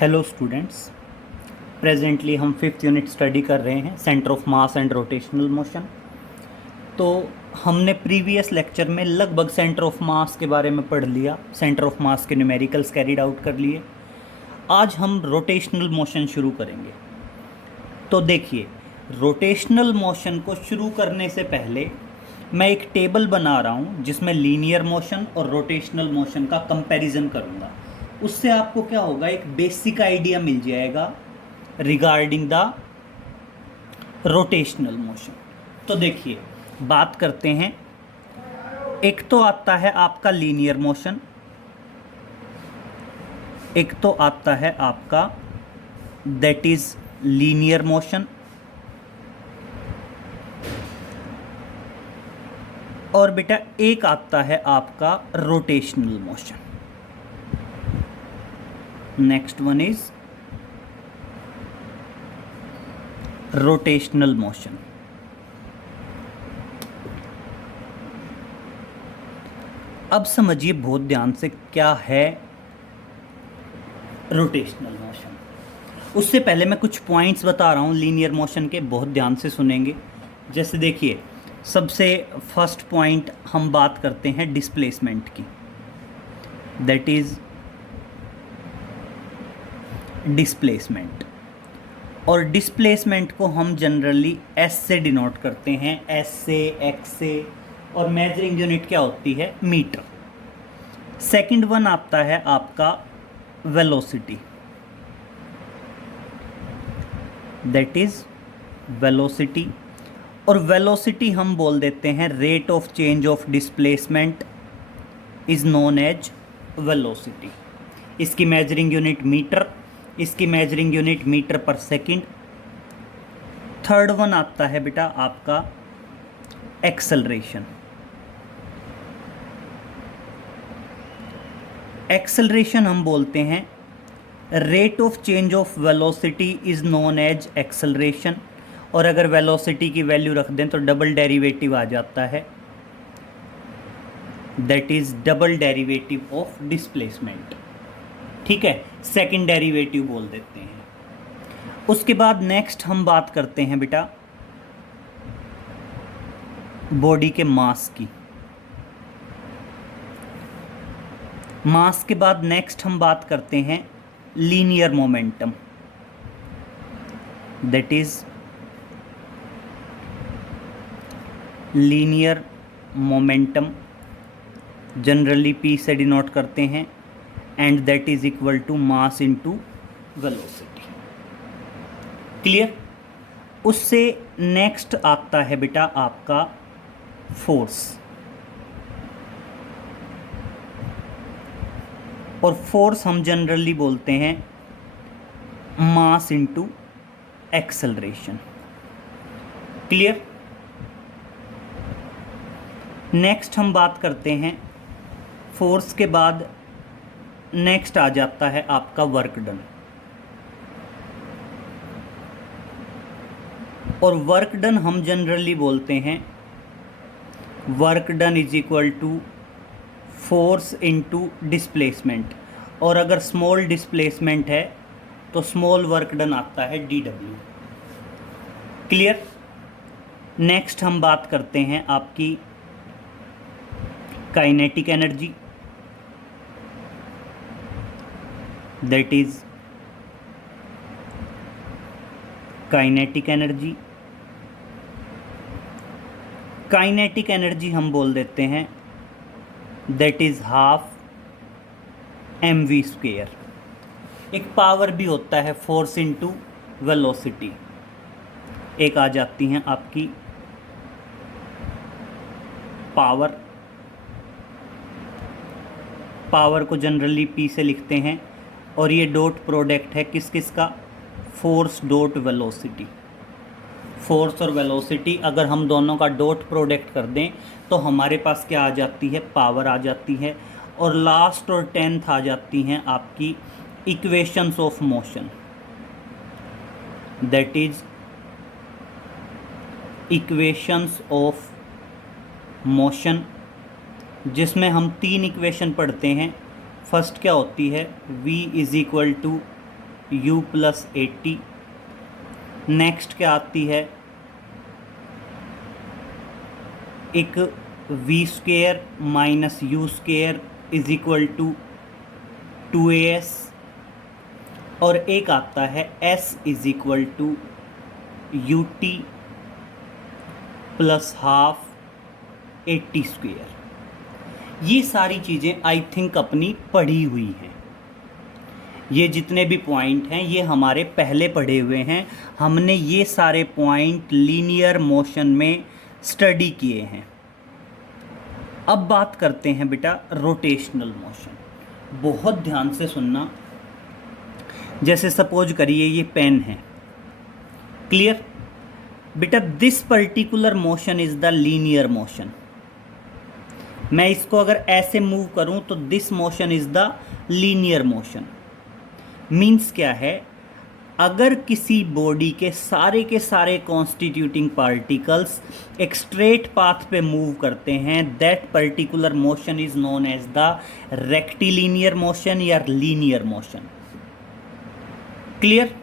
Hello students. Presently हम fifth unit study कर रहे हैं centre of mass and rotational motion. तो हमने प्रीवियस लेक्चर में लगभग सेंटर ऑफ मास के बारे में पढ़ लिया, सेंटर ऑफ मास के न्यूमेरिकल्स कैरिड आउट कर लिए। आज हम रोटेशनल मोशन शुरू करेंगे। तो देखिए, रोटेशनल मोशन को शुरू करने से पहले मैं एक टेबल बना रहा हूँ जिसमें लीनियर मोशन और रोटेशनल मोशन का कंपैरिजन करूँगा। उससे आपको क्या होगा, एक बेसिक आइडिया मिल जाएगा रिगार्डिंग द रोटेशनल मोशन। तो देखिए, बात करते हैं। एक तो आता है आपका लीनियर मोशन, एक तो आता है आपका दैट इज लीनियर मोशन, और बेटा एक आता है आपका rotational motion. Next one is rotational motion. अब समझिए बहुत ध्यान से क्या है रोटेशनल मोशन। उससे पहले मैं कुछ पॉइंट्स बता रहा हूँ लीनियर मोशन के, बहुत ध्यान से सुनेंगे। जैसे देखिए, सबसे फर्स्ट पॉइंट हम बात करते हैं डिस्प्लेसमेंट की, दैट इज डिस्प्लेसमेंट। और डिस्प्लेसमेंट को हम जनरली एस से डिनोट करते हैं, एस से, एक्स से, और मेजरिंग यूनिट क्या होती है, मीटर। सेकंड वन आता है आपका वेलोसिटी, दैट इज वेलोसिटी। और वेलोसिटी हम बोल देते हैं rate of change of displacement is known as velocity. इसकी मेजरिंग यूनिट मीटर, इसकी मेजरिंग यूनिट मीटर पर सेकंड। थर्ड वन आता है बेटा आपका एक्सेलरेशन। एक्सेलरेशन हम बोलते हैं rate of change of velocity is known as acceleration. और अगर वेलोसिटी की वैल्यू रख दें तो डबल डेरिवेटिव आ जाता है, that is double derivative of displacement. ठीक है, सेकंड डेरिवेटिव बोल देते हैं। उसके बाद नेक्स्ट हम बात करते हैं बेटा बॉडी के मास की। मास के बाद नेक्स्ट हम बात करते हैं linear momentum, that is linear momentum, generally p से डिनोट करते हैं, and that is equal to mass into velocity. Clear. उससे नेक्स्ट आता है बेटा आपका फोर्स। और फोर्स हम जनरली बोलते हैं mass into acceleration. Clear. Next हम बात करते हैं फोर्स के बाद नेक्स्ट आ जाता है आपका वर्क डन। और वर्क डन हम जनरली बोलते हैं work done is equal to force into displacement. और अगर स्मॉल डिस्प्लेसमेंट है तो स्मॉल वर्क डन आता है dw। क्लियर। नेक्स्ट हम बात करते हैं आपकी kinetic energy, that is kinetic energy. Kinetic energy हम बोल देते हैं दैट इज हाफ mv²। एक पावर भी होता है फोर्स इनटू वेलोसिटी। एक आ जाती हैं आपकी पावर। पावर को जनरली p से लिखते हैं, और ये डॉट प्रोडक्ट है किस किस का, फोर्स डॉट वेलोसिटी। फोर्स और वेलोसिटी अगर हम दोनों का डॉट प्रोडक्ट कर दें तो हमारे पास क्या आ जाती है, पावर आ जाती है। और लास्ट और 10th आ जाती हैं आपकी equations of motion, that is equations of motion, जिसमें हम 3 इक्वेशन पढ़ते हैं। फर्स्ट क्या होती है, v is equal to u plus 80। Next क्या आती है, एक v square minus u square is equal to 2as, और एक आता है s is equal to u t plus half 80 square. ये सारी चीज़ें आई थिंक अपनी पढ़ी हुई हैं। ये जितने भी पॉइंट हैं ये हमारे पहले पढ़े हुए हैं, हमने ये सारे पॉइंट लीनियर मोशन में स्टडी किए हैं। अब बात करते हैं बेटा रोटेशनल मोशन। बहुत ध्यान से सुनना। जैसे सपोज करिए ये पेन है, क्लियर बेटा, this particular motion is the linear motion. मैं इसको अगर ऐसे मूव करूं तो this motion is the linear motion. Means क्या है, अगर किसी बॉडी के सारे कॉन्स्टिट्यूटिंग पार्टिकल्स एक स्ट्रेट पाथ पे मूव करते हैं, that particular motion is known as the rectilinear motion या लीनियर मोशन। क्लियर।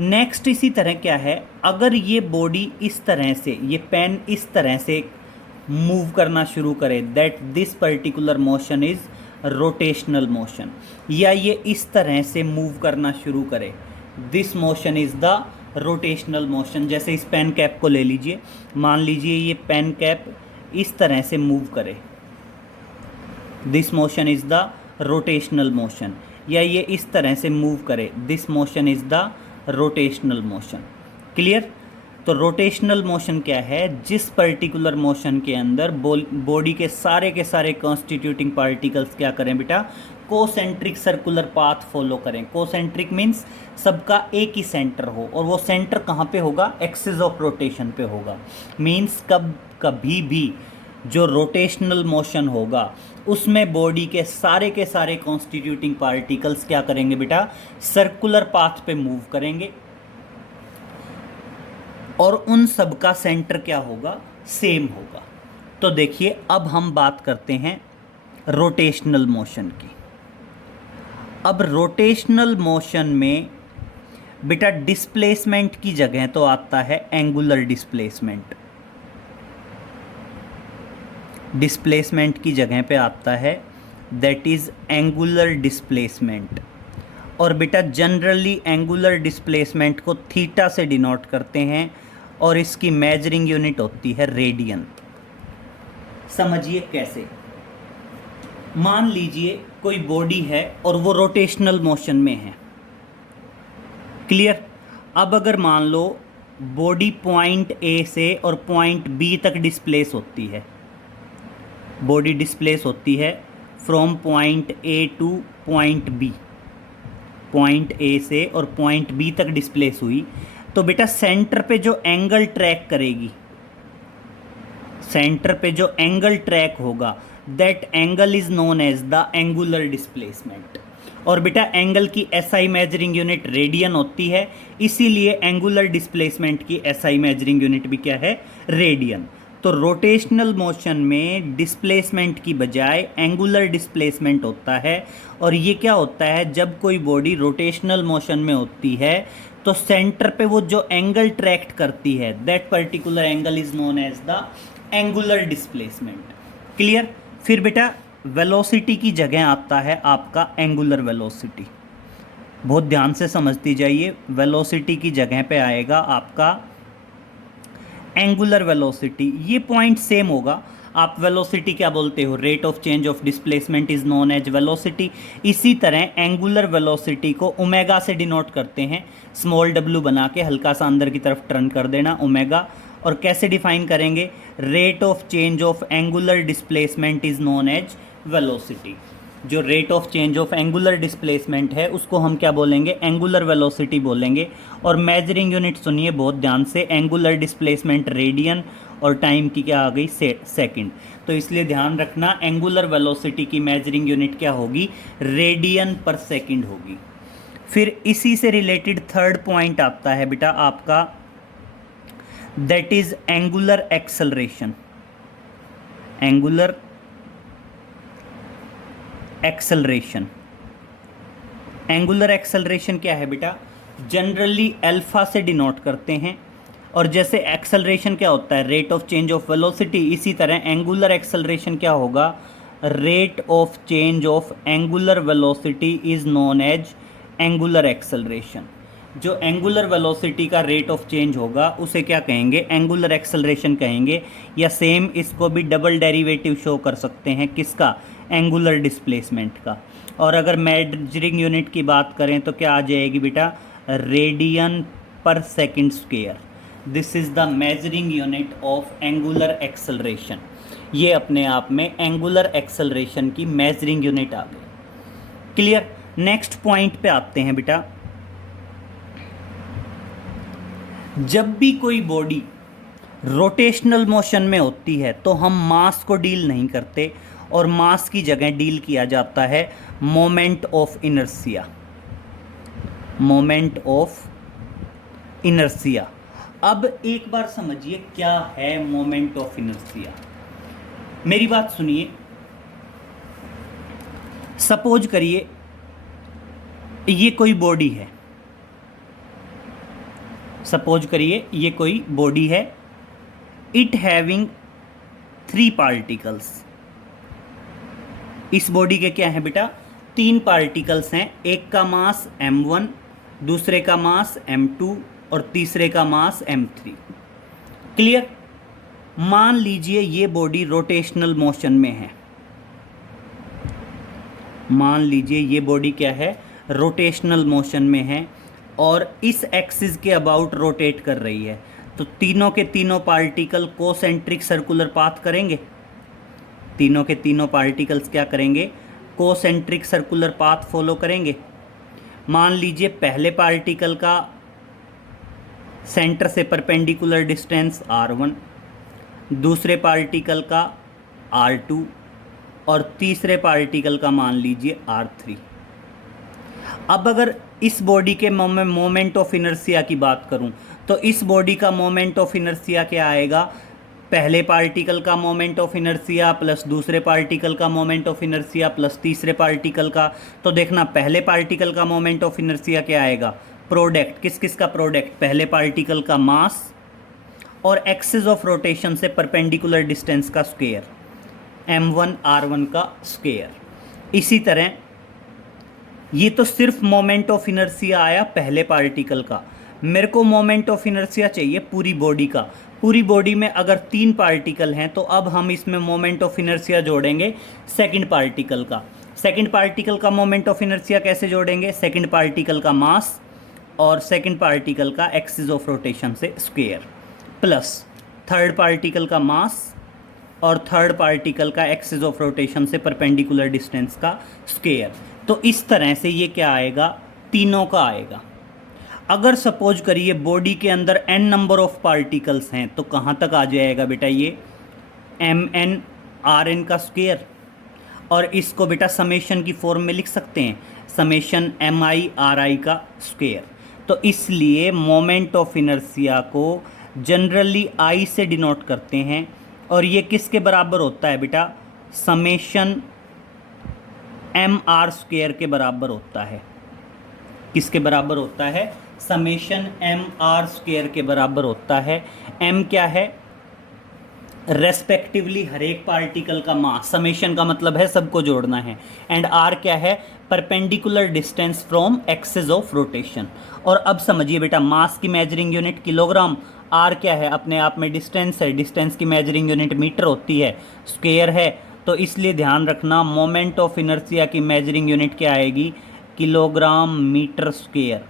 नेक्स्ट इसी तरह क्या है, अगर ये बॉडी इस तरह से, ये पेन इस तरह से मूव करना शुरू करे, that this particular motion is rotational motion. या ये इस तरह से मूव करना शुरू करे, this motion is the rotational motion. जैसे इस पेन कैप को ले लीजिए, मान लीजिए ये पेन कैप इस तरह से मूव करे, this motion is the rotational motion. या ये इस तरह से मूव करे, this motion is the rotational motion. Clear. तो रोटेशनल मोशन क्या है, जिस पर्टिकुलर मोशन के अंदर बॉडी के सारे कॉन्स्टिट्यूटिंग पार्टिकल्स क्या करें बेटा, कोसेंट्रिक सर्कुलर पाथ फॉलो करें। कोसेंट्रिक मीन्स सबका एक ही सेंटर हो, और वो सेंटर कहाँ पे होगा, एक्सिस ऑफ रोटेशन पे होगा। मीन्स कभी भी जो रोटेशनल मोशन होगा उसमें बॉडी के सारे कॉन्स्टिट्यूटिंग पार्टिकल्स क्या करेंगे बेटा, सर्कुलर पाथ पे मूव करेंगे, और उन सब का सेंटर क्या होगा, सेम होगा। तो देखिए अब हम बात करते हैं रोटेशनल मोशन की। अब रोटेशनल मोशन में बेटा डिस्प्लेसमेंट की जगह तो आता है एंगुलर डिस्प्लेसमेंट। डिस्प्लेसमेंट की जगह पे आता है दैट इज़ एंगुलर डिस्प्लेसमेंट। और बेटा जनरली एंगुलर डिस्प्लेसमेंट को थीटा से डिनोट करते हैं, और इसकी मेजरिंग यूनिट होती है रेडियन। समझिए कैसे। मान लीजिए कोई बॉडी है और वो रोटेशनल मोशन में है। क्लियर। अब अगर मान लो बॉडी पॉइंट ए से और पॉइंट बी तक डिस्प्लेस होती है, बॉडी डिस्प्लेस होती है from point A to point B, point A से और पॉइंट बी तक डिस्प्लेस हुई, तो बेटा सेंटर पे जो एंगल ट्रैक करेगी, सेंटर पे जो एंगल ट्रैक होगा, that angle is known as the angular displacement. और बेटा एंगल की एसआई मेजरिंग यूनिट रेडियन होती है, इसीलिए एंगुलर डिस्प्लेसमेंट की एसआई मेजरिंग यूनिट भी क्या है, रेडियन। तो रोटेशनल मोशन में डिस्प्लेसमेंट की बजाय एंगुलर डिस्प्लेसमेंट होता है। और ये क्या होता है, जब कोई बॉडी रोटेशनल मोशन में होती है तो सेंटर पे वो जो एंगल ट्रैक्ट करती है, that particular angle is known as the angular displacement. Clear. फिर बेटा वेलोसिटी की जगह आता है आपका एंगुलर वेलोसिटी। बहुत ध्यान से समझती जाइए, वेलोसिटी की जगह पे आएगा आपका एंगुलर वेलोसिटी। ये पॉइंट सेम होगा। आप वेलोसिटी क्या बोलते हो, rate of change of displacement is known as velocity. इसी तरह एंगुलर वेलोसिटी को ओमेगा से डिनोट करते हैं, स्मॉल w बना के हल्का सा अंदर की तरफ टर्न कर देना, ओमेगा। और कैसे डिफाइन करेंगे, rate of change of angular displacement is known as velocity. जो rate of change of angular displacement है उसको हम क्या बोलेंगे, एंगुलर वेलोसिटी बोलेंगे। और मेजरिंग यूनिट सुनिए बहुत ध्यान से, एंगुलर डिस्प्लेसमेंट रेडियन और टाइम की क्या आ गई, सेकंड। तो इसलिए ध्यान रखना एंगुलर वेलोसिटी की मेजरिंग यूनिट क्या होगी, रेडियन पर सेकंड होगी। फिर इसी से रिलेटेड थर्ड पॉइंट आता है बेटा आपका, that is angular acceleration. Angular acceleration angular acceleration क्या है बेटा, जनरली अल्फा से डिनोट करते हैं। और जैसे एक्सेलरेशन क्या होता है, rate of change of velocity, इसी तरह एंगुलर एक्सेलरेशन क्या होगा, rate of change of angular velocity is known as angular acceleration. जो एंगुलर वेलोसिटी का रेट ऑफ चेंज होगा उसे क्या कहेंगे, एंगुलर एक्सेलरेशन कहेंगे। या सेम इसको भी डबल डेरिवेटिव शो कर सकते हैं, किसका, एंगुलर डिस्प्लेसमेंट का। और अगर मेजरिंग यूनिट की बात करें तो क्या आ जाएगी बेटा, रेडियन पर second square. This is the measuring unit of angular acceleration. ये अपने आप में एंगुलर एक्सेलरेशन की मेजरिंग यूनिट आ गई। क्लियर। नेक्स्ट पॉइंट पे आते हैं बेटा। जब भी कोई बॉडी रोटेशनल मोशन में होती है तो हम मास को डील नहीं करते, और मास की जगह डील किया जाता है moment of inertia. Moment of inertia. अब एक बार समझिए क्या है मोमेंट ऑफ इनर्शिया। मेरी बात सुनिए, सपोज करिए ये कोई बॉडी है, सपोज करिए ये कोई बॉडी है, इट हैविंग 3 पार्टिकल्स। इस बॉडी के क्या है बेटा, 3 पार्टिकल्स हैं। एक का मास m1, दूसरे का मास m2 और तीसरे का मास m3। क्लियर। मान लीजिए ये बॉडी रोटेशनल मोशन में है, मान लीजिए ये बॉडी क्या है, रोटेशनल मोशन में है और इस एक्सिस के अबाउट रोटेट कर रही है। तो तीनों के तीनों पार्टिकल कोसेंट्रिक सर्कुलर पाथ करेंगे। तीनों के तीनों पार्टिकल्स क्या करेंगे, कोसेंट्रिक सर्कुलर पाथ फॉलो करेंगे। मान लीजिए पहले पार्टिकल का सेंटर से परपेंडिकुलर डिस्टेंस r1, दूसरे पार्टिकल का r2 और तीसरे पार्टिकल का मान लीजिए r3। अब अगर इस बॉडी के मोमेंट ऑफ इनर्शिया की बात करूं तो इस बॉडी का मोमेंट ऑफ इनर्शिया क्या आएगा, पहले पार्टिकल का मोमेंट ऑफ इनर्शिया प्लस दूसरे पार्टिकल का मोमेंट ऑफ इनर्शिया प्लस तीसरे पार्टिकल का। तो देखना पहले पार्टिकल का मोमेंट ऑफ इनर्शिया क्या आएगा, प्रोडक्ट, किस किस का प्रोडक्ट, पहले पार्टिकल का मास और एक्सिस ऑफ रोटेशन से परपेंडिकुलर डिस्टेंस का स्क्वायर, m1 r1 का स्क्वायर। इसी तरह ये तो सिर्फ मोमेंट ऑफ इनर्शिया आया पहले पार्टिकल का, मेरे को मोमेंट ऑफ इनर्शिया चाहिए पूरी बॉडी का। पूरी बॉडी में अगर 3 पार्टिकल हैं तो अब हम इसमें मोमेंट ऑफ इनर्शिया जोड़ेंगे सेकंड पार्टिकल का। सेकंड पार्टिकल का मोमेंट ऑफ इनर्शिया कैसे जोड़ेंगे, सेकंड पार्टिकल का मास और सेकंड पार्टिकल का एक्सिस ऑफ रोटेशन से स्क्वायर प्लस थर्ड पार्टिकल का मास और थर्ड पार्टिकल का एक्सिस ऑफ रोटेशन से परपेंडिकुलर डिस्टेंस का स्क्वायर। तो इस तरह से ये क्या आएगा, तीनों का आएगा। अगर सपोज करिए बॉडी के अंदर n नंबर ऑफ पार्टिकल्स हैं तो कहाँ तक आ जाएगा बेटा, ये mn rn का स्क्वायर। और इसको बेटा समेशन की फॉर्म में लिख सकते हैं, समेशन mi ri का स्क्वायर। तो इसलिए मोमेंट ऑफ इनर्शिया को जनरली I से डिनोट करते हैं और ये किसके बराबर होता है बेटा, समेशन mr स्क्वायर के बराबर होता है। किसके बराबर होता है, समेशन mr स्क्वायर के बराबर होता है। m क्या है, रेस्पेक्टिवली हर एक पार्टिकल का मास, समेशन का मतलब है सबको जोड़ना है, एंड r क्या है, perpendicular distance from axis of rotation. और अब समझिए बेटा मास की मेजरिंग यूनिट किलोग्राम, r क्या है, अपने आप में डिस्टेंस है, डिस्टेंस की मेजरिंग यूनिट मीटर होती है, स्क्वायर है। तो इसलिए ध्यान रखना मोमेंट ऑफ इनर्शिया की मेजरिंग यूनिट क्या आएगी, kilogram metre square.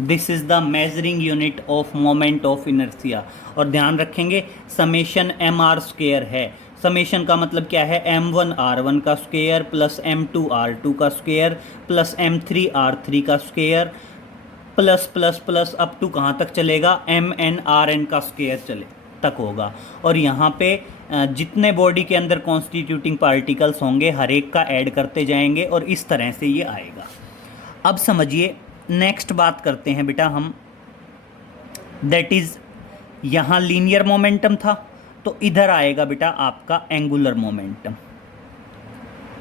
This is the measuring unit of moment of inertia. और ध्यान रखेंगे समेशन mr स्क्वायर है, समेशन का मतलब क्या है, m1 r1 का स्क्वायर प्लस m2 r2 का स्क्वायर प्लस m3 r3 का square plus plus plus up to कहाँ तक चलेगा, mn rn का स्क्वायर चले तक होगा। और यहाँ पे जितने बॉडी के अंदर कॉन्स्टिट्यूटिंग पार्टिकल्स होंगे हर एक का ऐड करते जाएंगे और इस तरह से ये आएगा। अब समझिए नेक्स्ट बात करते हैं बेटा हम, दैट इज़ यहाँ लीनियर मोमेंटम था तो इधर आएगा बेटा आपका एंगुलर मोमेंटम।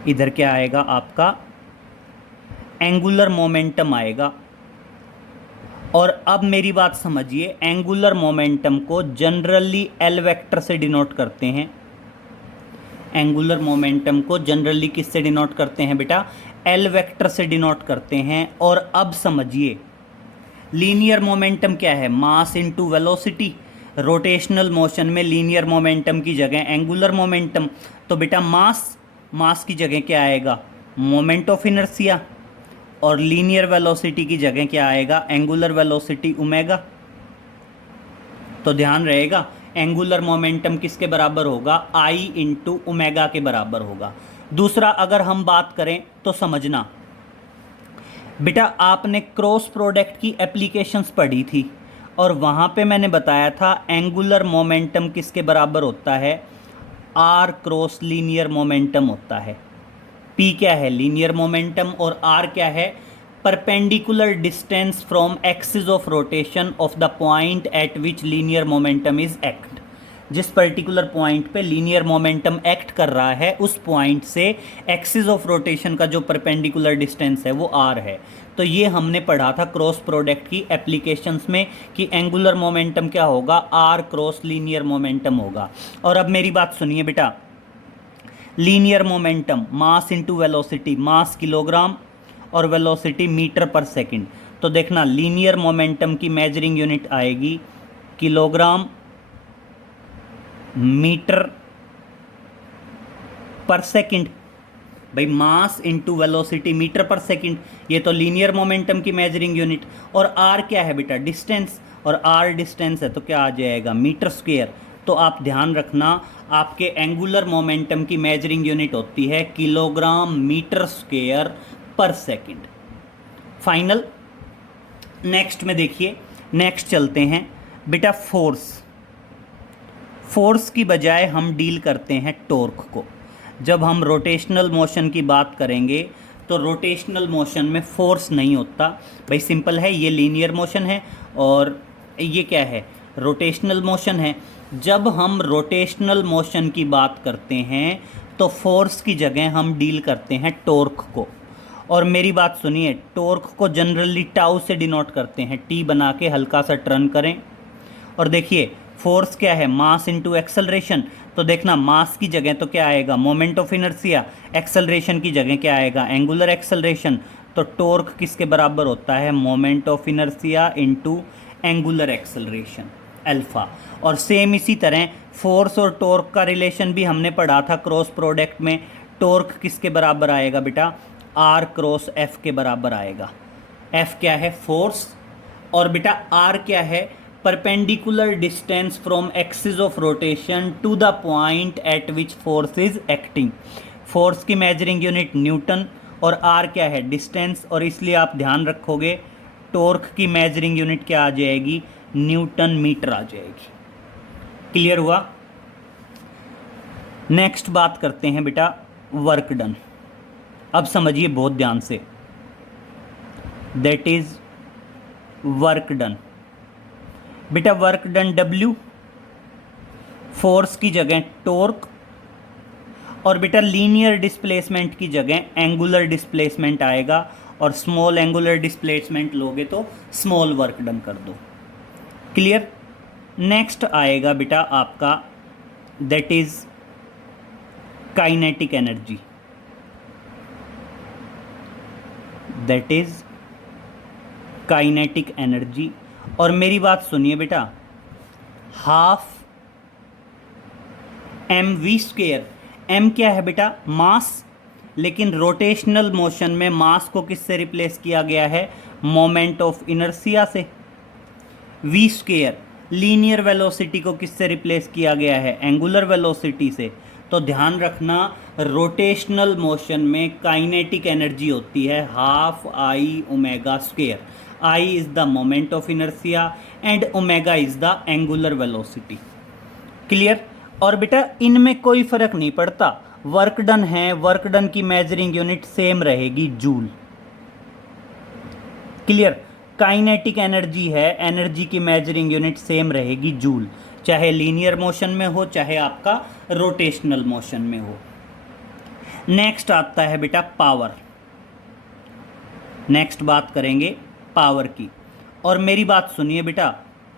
इधर क्या आएगा आपका एंगुलर मोमेंटम आएगा। और अब मेरी बात समझिए, एंगुलर मोमेंटम को जनरली एल वेक्टर से डिनोट करते हैं। एंगुलर मोमेंटम को जनरली किससे डिनोट करते हैं बेटा? एल वेक्टर से डिनोट करते हैं। और अब समझिए, लीनियर मोमेंटम क्या है? मास इनटू वेलोसिटी। रोटेशनल मोशन में लीनियर मोमेंटम की जगह एंगुलर मोमेंटम, तो बेटा मास की जगह क्या आएगा? Moment of inertia. और लीनियर वेलोसिटी की जगह क्या आएगा? Angular velocity omega. तो ध्यान रहेगा, एंगुलर मोमेंटम किसके बराबर होगा? आई इंटू ओमेगा के बराबर होगा। दूसरा अगर हम बात करें तो समझना बेटा, आपने क्रॉस प्रोडक्ट की एप्लीकेशंस पढ़ी थी और वहाँ पे मैंने बताया था एंगुलर मोमेंटम किसके बराबर होता है? आर क्रॉस लीनियर मोमेंटम होता है। पी क्या है? Linear momentum. और आर क्या है? Perpendicular distance from axis of rotation of the point at which linear momentum is act. जिस पर्टिकुलर पॉइंट पे लीनियर मोमेंटम एक्ट कर रहा है उस पॉइंट से एक्सिस ऑफ रोटेशन का जो परपेंडिकुलर डिस्टेंस है वो आर है। तो ये हमने पढ़ा था क्रॉस प्रोडक्ट की एप्लीकेशंस में कि एंगुलर मोमेंटम क्या होगा? आर क्रॉस लीनियर मोमेंटम होगा। और अब मेरी बात सुनिए बेटा, linear momentum mass into velocity, mass kilogram और वेलोसिटी मीटर पर सेकंड। तो देखना, लीनियर मोमेंटम की मेजरिंग यूनिट आएगी किलोग्राम मीटर पर सेकंड। भाई मास इनटू वेलोसिटी मीटर पर सेकंड, ये तो लीनियर मोमेंटम की मेजरिंग यूनिट। और आर क्या है बेटा? डिस्टेंस। और आर डिस्टेंस है तो क्या आ जाएगा? Metre square. तो आप ध्यान रखना, आपके एंगुलर मोमेंटम की मेजरिंग यूनिट होती है किलोग्राम मीटर स्क्वायर पर सेकंड। फाइनल। नेक्स्ट में देखिए, नेक्स्ट चलते हैं बेटा, फोर्स की बजाय हम डील करते हैं टॉर्क को। जब हम रोटेशनल मोशन की बात करेंगे तो रोटेशनल मोशन में फोर्स नहीं होता। भाई सिंपल है, ये लीनियर मोशन है और ये क्या है? रोटेशनल मोशन है। जब हम रोटेशनल मोशन की बात करते हैं तो फोर्स की जगह हम डील करते हैं टॉर्क को। और मेरी बात सुनिए, टॉर्क को जनरली टाउ से डिनोट करते हैं। टी बना के हल्का सा टर्न करें। और देखिए, फोर्स क्या है? Mass into acceleration. तो देखना, मास की जगह तो क्या आएगा? Moment of inertia. एक्सेलरेशन की जगह क्या आएगा? Angular acceleration. तो टॉर्क किसके बराबर होता है? Moment of inertia into angular acceleration, alpha. और सेम इसी तरह फोर्स और टॉर्क का रिलेशन भी हमने पढ़ा था क्रॉस प्रोडक्ट में। टॉर्क किसके बराबर आएगा बेटा? आर क्रॉस एफ के बराबर आएगा। एफ क्या है? फोर्स। और बेटा आर क्या है? Perpendicular distance from axis of rotation to the point at which force is acting. Force की मेजरिंग यूनिट न्यूटन और आर क्या है? डिस्टेंस। और इसलिए आप ध्यान रखोगे टॉर्क की मेजरिंग यूनिट क्या आ जाएगी? न्यूटन मीटर आ जाएगी। क्लियर हुआ? नेक्स्ट बात करते हैं बेटा वर्क डन। अब समझिए बहुत ध्यान से, दैट इज वर्क डन। बेटा वर्क डन W, फोर्स की जगह टॉर्क, और बेटा लीनियर डिस्प्लेसमेंट की जगह एंगुलर डिस्प्लेसमेंट आएगा। और स्मॉल एंगुलर डिस्प्लेसमेंट लोगे तो स्मॉल वर्क डन कर दो। क्लियर? नेक्स्ट आएगा बेटा आपका, that is kinetic energy. That is kinetic energy. और मेरी बात सुनिए बेटा, half M V square. M क्या है बेटा? मास। लेकिन रोटेशनल मोशन में मास को किससे रिप्लेस किया गया है? मोमेंट ऑफ इनर्शिया से। वी स्क्वेयर लीनियर वेलोसिटी को किससे रिप्लेस किया गया है? एंगुलर वेलोसिटी से। तो ध्यान रखना, रोटेशनल मोशन में काइनेटिक एनर्जी होती है half I omega square. I is the moment of inertia and omega is the angular velocity. Clear? और बेटा इनमें कोई फर्क नहीं पड़ता, वर्क डन है, वर्क डन की मेजरिंग यूनिट सेम रहेगी, जूल। क्लियर? काइनेटिक एनर्जी है, एनर्जी की मेजरिंग यूनिट सेम रहेगी, जूल। चाहे लीनियर मोशन में हो चाहे आपका रोटेशनल मोशन में हो। नेक्स्ट आता है बेटा पावर। नेक्स्ट बात करेंगे पावर की। और मेरी बात सुनिए बेटा,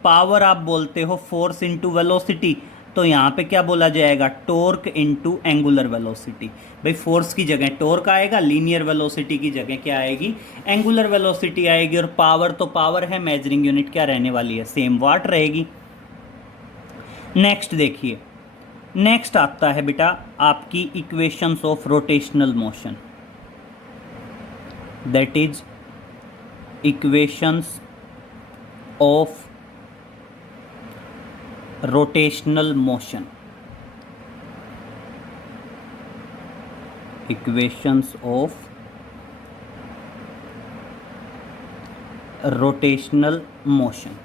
पावर आप बोलते हो फोर्स इंटू वेलोसिटी, तो यहाँ पे क्या बोला जाएगा, टॉर्क इंटू एंगुलर वेलोसिटी। भाई फोर्स की जगह टॉर्क आएगा, लीनियर वेलोसिटी की जगह क्या आएगी, एंगुलर वेलोसिटी आएगी। और पावर तो पावर है, मेजरिंग यूनिट क्या रहने वाली है, सेम वाट रहेगी। नेक्स्ट देखिए, नेक्स्ट आता है बेटा आपकी equations of rotational motion, that is equations of rotational motion, equations of rotational motion.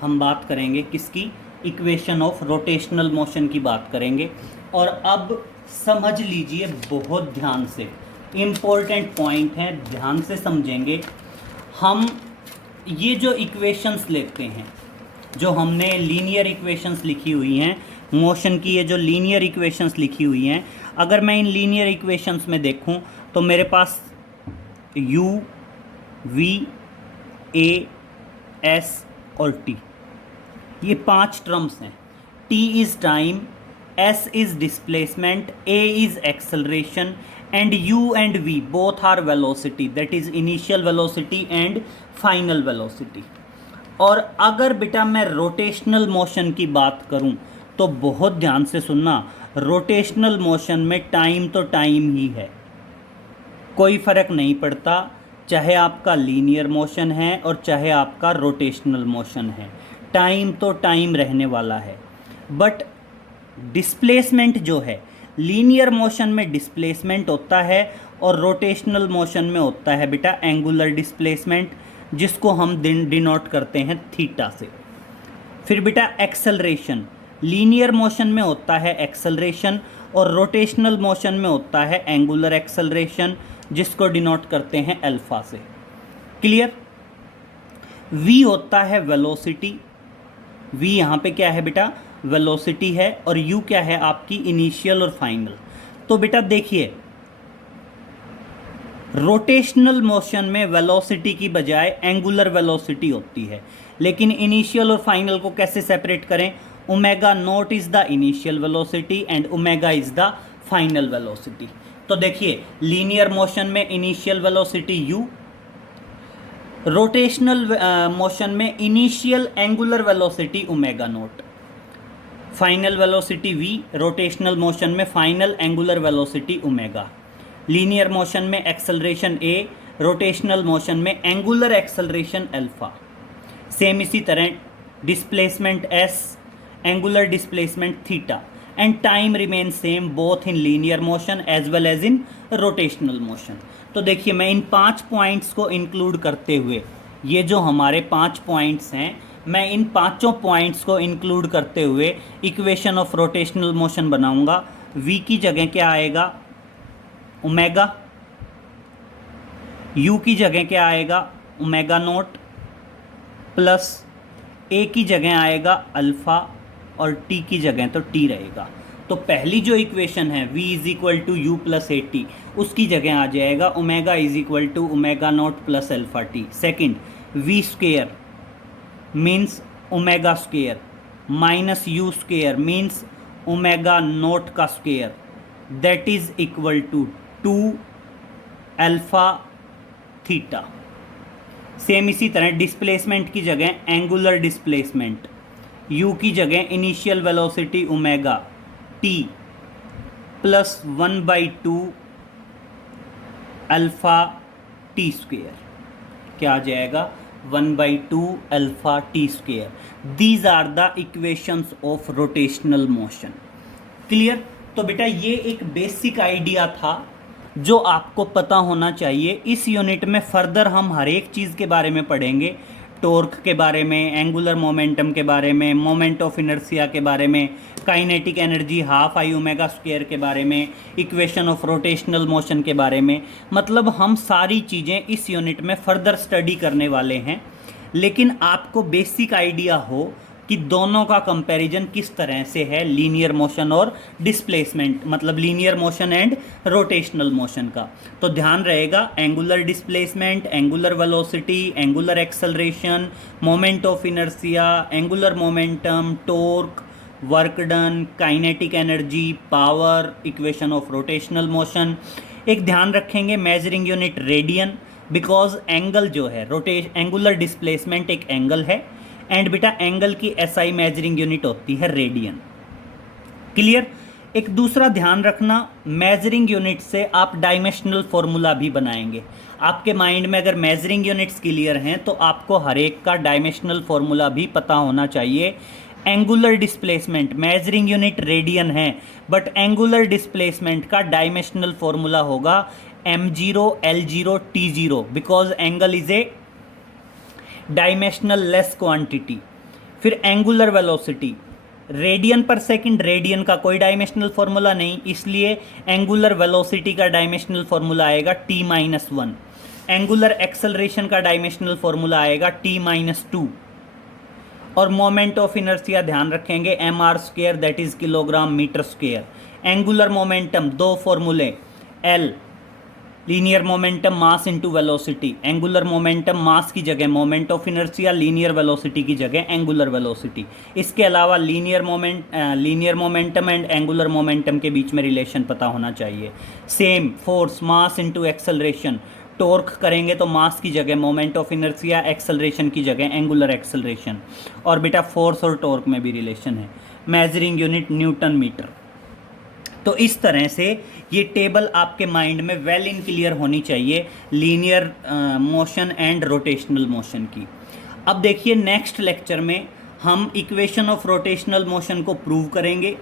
हम बात करेंगे किसकी, इक्वेशन ऑफ रोटेशनल मोशन की बात करेंगे। और अब समझ लीजिए बहुत ध्यान से, इम्पोर्टेंट पॉइंट है, ध्यान से समझेंगे। हम ये जो इक्वेशंस लेते हैं, जो हमने लीनियर इक्वेशंस लिखी हुई हैं मोशन की, ये जो लीनियर इक्वेशंस लिखी हुई हैं, अगर मैं इन लीनियर इक्वेशंस में देखूं तो मेरे पास u, v, a, s और t, ये 5 टर्म्स हैं। t is time, s is displacement, a is acceleration and u and v both are velocity, that is initial velocity and final velocity। और अगर बेटा मैं रोटेशनल मोशन की बात करूं तो बहुत ध्यान से सुनना, रोटेशनल मोशन में टाइम तो टाइम ही है, कोई फ़र्क नहीं पड़ता, चाहे आपका लीनियर मोशन है और चाहे आपका रोटेशनल मोशन है, टाइम तो टाइम रहने वाला है। बट डिस्प्लेसमेंट जो है, लीनियर मोशन में डिस्प्लेसमेंट होता है और रोटेशनल मोशन में होता है बेटा एंगुलर डिस्प्लेसमेंट, जिसको हम डिनोट करते हैं थीटा से। फिर बेटा एक्सेलरेशन, लीनियर मोशन में होता है एक्सेलरेशन और रोटेशनल मोशन में होता है एंगुलर एक्सेलरेशन, जिसको डिनोट करते हैं अल्फा से। क्लियर। v होता है वेलोसिटी, v यहाँ पे क्या है बेटा, वेलोसिटी है, और u क्या है आपकी इनिशियल और फाइनल। तो बेटा देखिए, रोटेशनल मोशन में वेलोसिटी की बजाय एंगुलर वेलोसिटी होती है, लेकिन इनिशियल और फाइनल को कैसे सेपरेट करें, omega nought is the initial velocity and omega is the final velocity. तो देखिए, लीनियर मोशन में initial velocity u, rotational motion में initial angular velocity omega nought, final velocity v, rotational motion में final angular velocity omega, linear motion में acceleration a, rotational motion में angular acceleration alpha. Same इसी तरह displacement s, angular displacement theta, and time remain same both in linear motion as well as in rotational motion. तो देखिए, मैं इन 5 points को include करते हुए, ये जो हमारे 5 पॉइंट्स हैं, मैं इन 5 पॉइंट्स को इंक्लूड करते हुए इक्वेशन ऑफ रोटेशनल मोशन बनाऊंगा। v की जगह क्या आएगा, ओमेगा, u की जगह क्या आएगा, ओमेगा नॉट, प्लस a की जगह आएगा अल्फ़ा, और t की जगह तो t रहेगा। तो पहली जो इक्वेशन है v is equal to u plus a t, उसकी जगह आ जाएगा omega is equal to omega nought plus alpha t. Second, v square means omega square minus u square means omega nought का square, that is equal to 2 alpha theta. Same इसी तरह displacement की जगह angular displacement, u की जगह initial velocity omega t plus 1/2 alpha T square, क्या आ जाएगा 1/2 alpha T square. These are the equations of rotational motion. Clear. तो बेटा ये एक बेसिक आइडिया था जो आपको पता होना चाहिए। इस यूनिट में फर्दर हम हर एक चीज़ के बारे में पढ़ेंगे, टॉर्क के बारे में, एंगुलर मोमेंटम के बारे में, मोमेंट ऑफ इनर्शिया के बारे में, kinetic energy half I omega square के बारे में, इक्वेशन ऑफ रोटेशनल मोशन के बारे में। मतलब हम सारी चीज़ें इस यूनिट में फर्दर स्टडी करने वाले हैं। लेकिन आपको बेसिक आइडिया हो कि दोनों का कंपैरिजन किस तरह से है लीनियर मोशन और डिस्प्लेसमेंट, मतलब linear motion and rotational motion का। तो ध्यान रहेगा angular displacement, angular velocity, angular acceleration, moment of inertia, angular momentum, torque, work done, kinetic energy, power, equation of rotational motion. एक ध्यान रखेंगे measuring unit radian, because angle जो है angular displacement एक एंगल है, एंड बेटा एंगल की SI measuring unit होती है रेडियन। क्लियर। एक दूसरा ध्यान रखना, मेजरिंग यूनिट से आप डायमेंशनल फॉर्मूला भी बनाएंगे। आपके माइंड में अगर मेजरिंग यूनिट्स क्लियर हैं तो आपको हर एक का डायमेंशनल फॉर्मूला भी पता होना चाहिए। Angular displacement measuring unit radian है, बट एंगुलर डिस्प्लेसमेंट का डायमेंशनल फॉर्मूला होगा m0 l0 t0, because angle is a dimensionless quantity. फिर एंगुलर वेलोसिटी रेडियन पर सेकंड, रेडियन का कोई डायमेंशनल फॉर्मूला नहीं, इसलिए एंगुलर वेलोसिटी का डायमेंशनल फॉर्मूला आएगा t-1। एंगुलर एक्सेलरेशन का डायमेंशनल फॉर्मूला आएगा t-2। और मोमेंट ऑफ इनर्शिया ध्यान रखेंगे mr² that is kilogram metre square. Angular momentum दो फॉर्मूले, L linear momentum mass into velocity, angular momentum mass की जगह moment of inertia, linear velocity की जगह एंगुलर वेलोसिटी। इसके अलावा linear momentum and angular momentum के बीच में रिलेशन पता होना चाहिए। Same force mass into acceleration, torque करेंगे तो मास की जगह मोमेंट ऑफ इनर्शिया, एक्सेलरेशन की जगह एंगुलर एक्सेलरेशन। और बेटा फोर्स और टॉर्क में भी रिलेशन है। Measuring unit newton metre. तो इस तरह से ये टेबल आपके माइंड में वेल इन क्लियर होनी चाहिए linear motion and rotational motion की। अब देखिए नेक्स्ट लेक्चर में हम इक्वेशन ऑफ रोटेशनल मोशन को प्रूव करेंगे,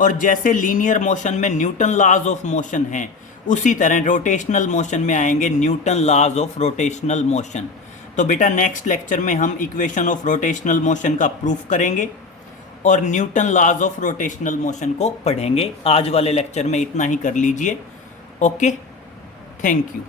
और जैसे लीनियर मोशन में न्यूटन लॉज ऑफ मोशन हैं, उसी तरह रोटेशनल मोशन में आएंगे Newton laws of rotational motion. तो बेटा नेक्स्ट लेक्चर में हम इक्वेशन ऑफ रोटेशनल मोशन का प्रूफ करेंगे और Newton laws of rotational motion को पढ़ेंगे। आज वाले लेक्चर में इतना ही कर लीजिए। Okay, thank you.